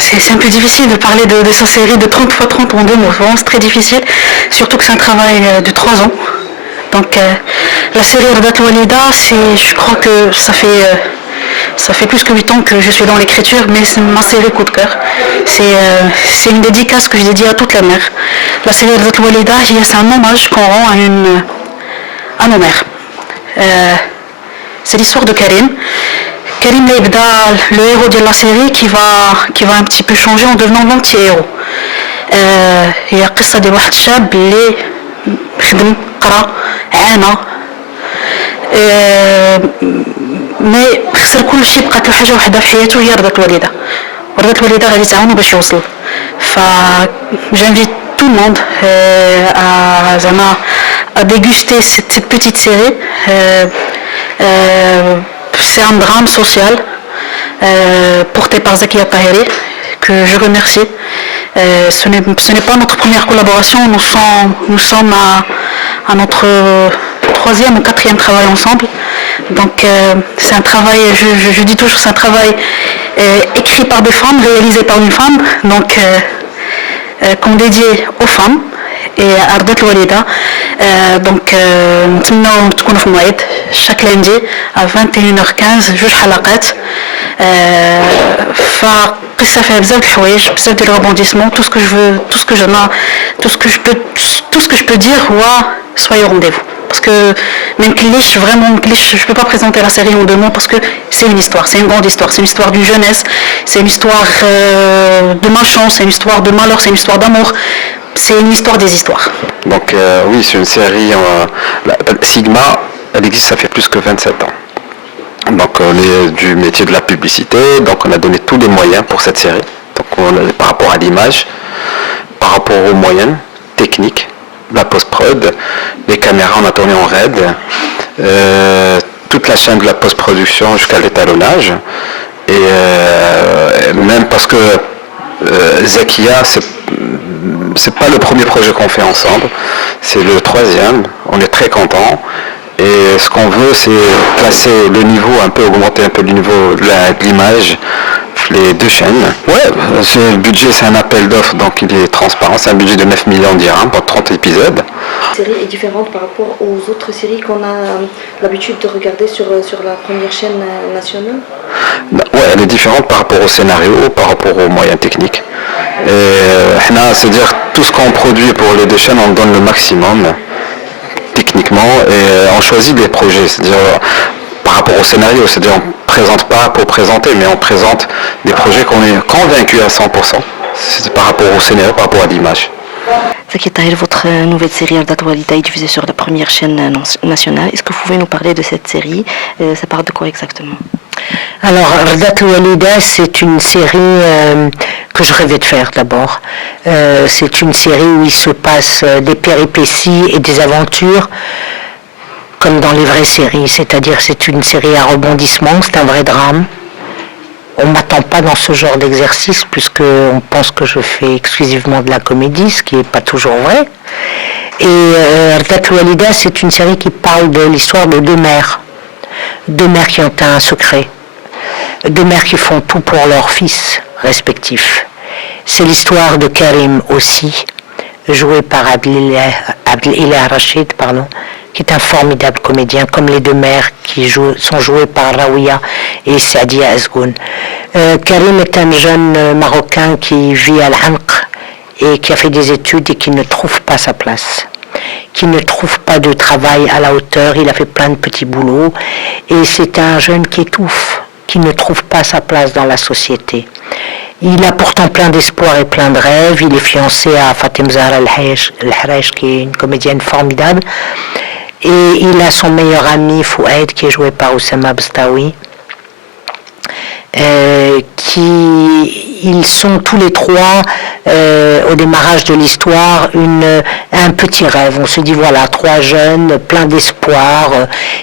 c'est un peu difficile de parler de sa série de 30 x 30 en 2 mots. Vraiment, c'est très difficile. Surtout que c'est un travail de 3 ans. Donc, la série Ardat Walida, je crois que ça fait plus que 8 ans que je suis dans l'écriture, mais c'est ma série coup de cœur. C'est une dédicace que je dédie à toute la mère. La série Ardat Walida, c'est un hommage qu'on rend à nos mères. C'est l'histoire de Karim. Karim Leibda, le héros de la série qui va un petit peu changer en devenant l'anti-héros. هي قصة ديال واحد الشاب اللي خدم قرا عانى مي خسر كل شيء بقات له حاجة واحدة في حياته هي رضا الوالدة ورضا الوالدة غادي تعاونو باش يوصل j'invite tout le monde à déguster cette petite série c'est un drame social porté par Zakia Tahiri que je remercie. Ce n'est pas notre première collaboration, nous sommes à notre 3e ou 4e travail ensemble. Donc c'est un travail, je dis toujours, c'est un travail écrit par des femmes, réalisé par une femme, donc qu'on dédie aux femmes. Et Ardat Walida, donc نتمنوا تكونوا في الموعد chaque lundi à 21h15 جوج حلقات فقصة فيها بزاف د الحوايج بزاف ديال الريبونديسمون tout ce que je peux dire هو soyez au rendez-vous parce que même je peux pas présenter la série en 2 mots parce que c'est une histoire, c'est une grande histoire, c'est une histoire d'une jeunesse, c'est une histoire de malchance, c'est une histoire de malheur, c'est une histoire d'amour. C'est une histoire des histoires. Donc oui, c'est une série, Sigma, elle existe, ça fait plus que 27 ans. Donc on est du métier de la publicité, donc on a donné tous les moyens pour cette série. Donc par rapport à l'image, par rapport aux moyens techniques, la post-prod, les caméras on a tourné en RED, toute la chaîne de la post-production jusqu'à l'étalonnage. Et même parce que Zakia, c'est pas le premier projet qu'on fait ensemble, c'est le 3e, on est très contents et ce qu'on veut c'est placer le niveau, augmenter un peu le niveau de l'image, les 2 chaînes. Ouais, le budget c'est un appel d'offres donc il est transparent, c'est un budget de 9 millions de dirhams pour 30 épisodes. La série est différente par rapport aux autres séries qu'on a l'habitude de regarder sur la première chaîne nationale. Ouais, elle est différente par rapport au scénario, par rapport aux moyens techniques. C'est-à-dire tout ce qu'on produit pour les 2 chaînes, on donne le maximum techniquement et on choisit des projets. C'est-à-dire par rapport au scénario, c'est-à-dire on ne présente pas pour présenter, mais on présente des projets qu'on est convaincu à 100%. C'est par rapport au scénario, par rapport à l'image. Zakia Tahiri, votre nouvelle série Ardat Walida est diffusée sur la première chaîne nationale. Est-ce que vous pouvez nous parler de cette série? Ça parle de quoi exactement? Alors, Ardat Walida, c'est une série que je rêvais de faire d'abord. C'est une série où il se passe des péripéties et des aventures comme dans les vraies séries, c'est-à-dire c'est une série à rebondissement, c'est un vrai drame. On ne m'attend pas dans ce genre d'exercice puisqu'on pense que je fais exclusivement de la comédie, ce qui n'est pas toujours vrai. Et Ardat Walida, c'est une série qui parle de l'histoire de 2 mères. 2 mères qui ont un secret. 2 mères qui font tout pour leurs fils respectifs. C'est l'histoire de Karim aussi, joué par Abdelilah Rachid, qui est un formidable comédien, comme les 2 mères qui sont jouées par Raouia et Sadia Azgoun. Karim est un jeune Marocain qui vit à Al-Anq et qui a fait des études et qui ne trouve pas sa place, qui ne trouve pas de travail à la hauteur, il a fait plein de petits boulots et c'est un jeune qui étouffe, qui ne trouve pas sa place dans la société. Il a pourtant plein d'espoir et plein de rêves, il est fiancé à Fatem Zahra El-Haraj qui est une comédienne formidable. Et il a son meilleur ami Fouad qui est joué par Oussama Bestaoui. Ils sont tous les 3 au démarrage de l'histoire un petit rêve. On se dit voilà, 3 jeunes pleins d'espoir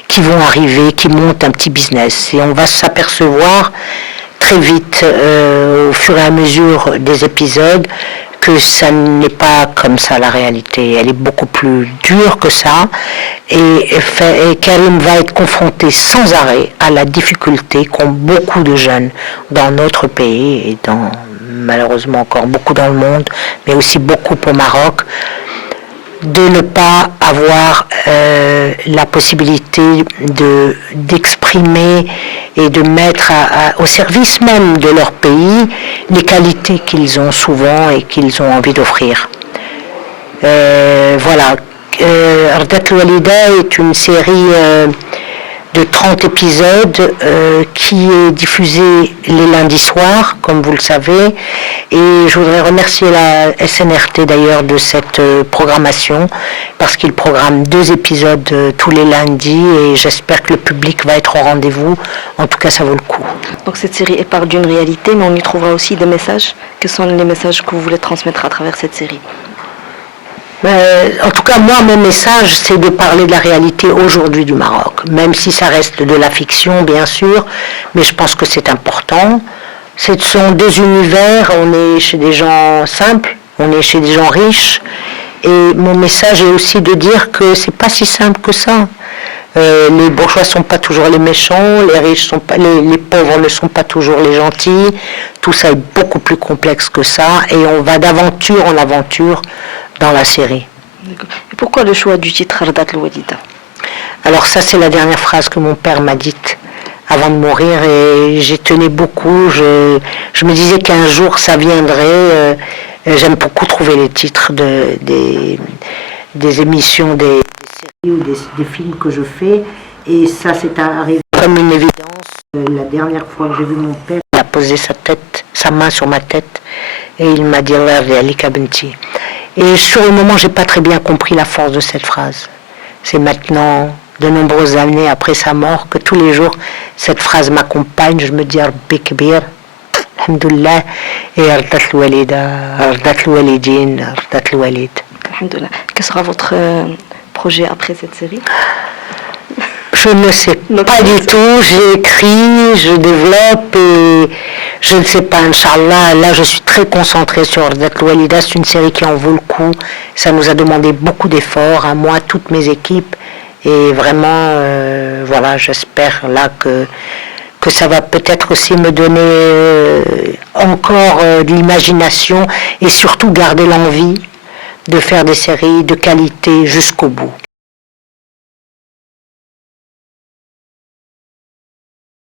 qui vont arriver, qui montent un petit business. Et on va s'apercevoir très vite au fur et à mesure des épisodes que ça n'est pas comme ça la réalité, elle est beaucoup plus dure que ça et Karim va être confronté sans arrêt à la difficulté qu'ont beaucoup de jeunes dans notre pays et dans malheureusement encore beaucoup dans le monde, mais aussi beaucoup au Maroc, de ne pas avoir la possibilité d'exprimer et de mettre au service même de leur pays les qualités qu'ils ont souvent et qu'ils ont envie d'offrir. Voilà. Ardat Loualida est une série de 30 épisodes qui est diffusée les lundis soirs, comme vous le savez. Et je voudrais remercier la SNRT d'ailleurs de cette programmation, parce qu'il programme 2 épisodes tous les lundis et j'espère que le public va être au rendez-vous. En tout cas, ça vaut le coup. Donc cette série parle d'une réalité, mais on y trouvera aussi des messages. Quels sont les messages que vous voulez transmettre à travers cette série ? En tout cas, moi, mon message, c'est de parler de la réalité aujourd'hui du Maroc, même si ça reste de la fiction, bien sûr, mais je pense que c'est important. Ce sont 2 univers, on est chez des gens simples, on est chez des gens riches, et mon message est aussi de dire que c'est pas si simple que ça. Les bourgeois sont pas toujours les méchants, les riches sont pas, les pauvres ne sont pas toujours les gentils. Tout ça est beaucoup plus complexe que ça, et on va d'aventure en aventure dans la série. Et pourquoi le choix du titre Ardat Loualida ? Alors ça, c'est la dernière phrase que mon père m'a dite avant de mourir, et j'y tenais beaucoup. Je me disais qu'un jour ça viendrait. J'aime beaucoup trouver les titres des émissions, des séries ou des films que je fais, et ça c'est arrivé comme une évidence. La dernière fois que j'ai vu mon père, il a posé sa main sur ma tête, et il m'a dit Alika Benti. Et sur le moment, j'ai pas très bien compris la force de cette phrase. C'est maintenant, de nombreuses années après sa mort, que tous les jours, cette phrase m'accompagne. Je me dis Rabbi Kbir, Alhamdulillah, et Ardat Loualida, Ardat Loualidine, Ardat Loualid. Alhamdulillah. Quel sera votre projet après cette série ? Je ne sais pas du tout, j'écris, je développe et je ne sais pas, Inch'Allah, là je suis très concentrée sur Ardat Loualida, c'est une série qui en vaut le coup, ça nous a demandé beaucoup d'efforts, à moi, toutes mes équipes, et vraiment, voilà, j'espère là que ça va peut-être aussi me donner encore de l'imagination et surtout garder l'envie de faire des séries de qualité jusqu'au bout.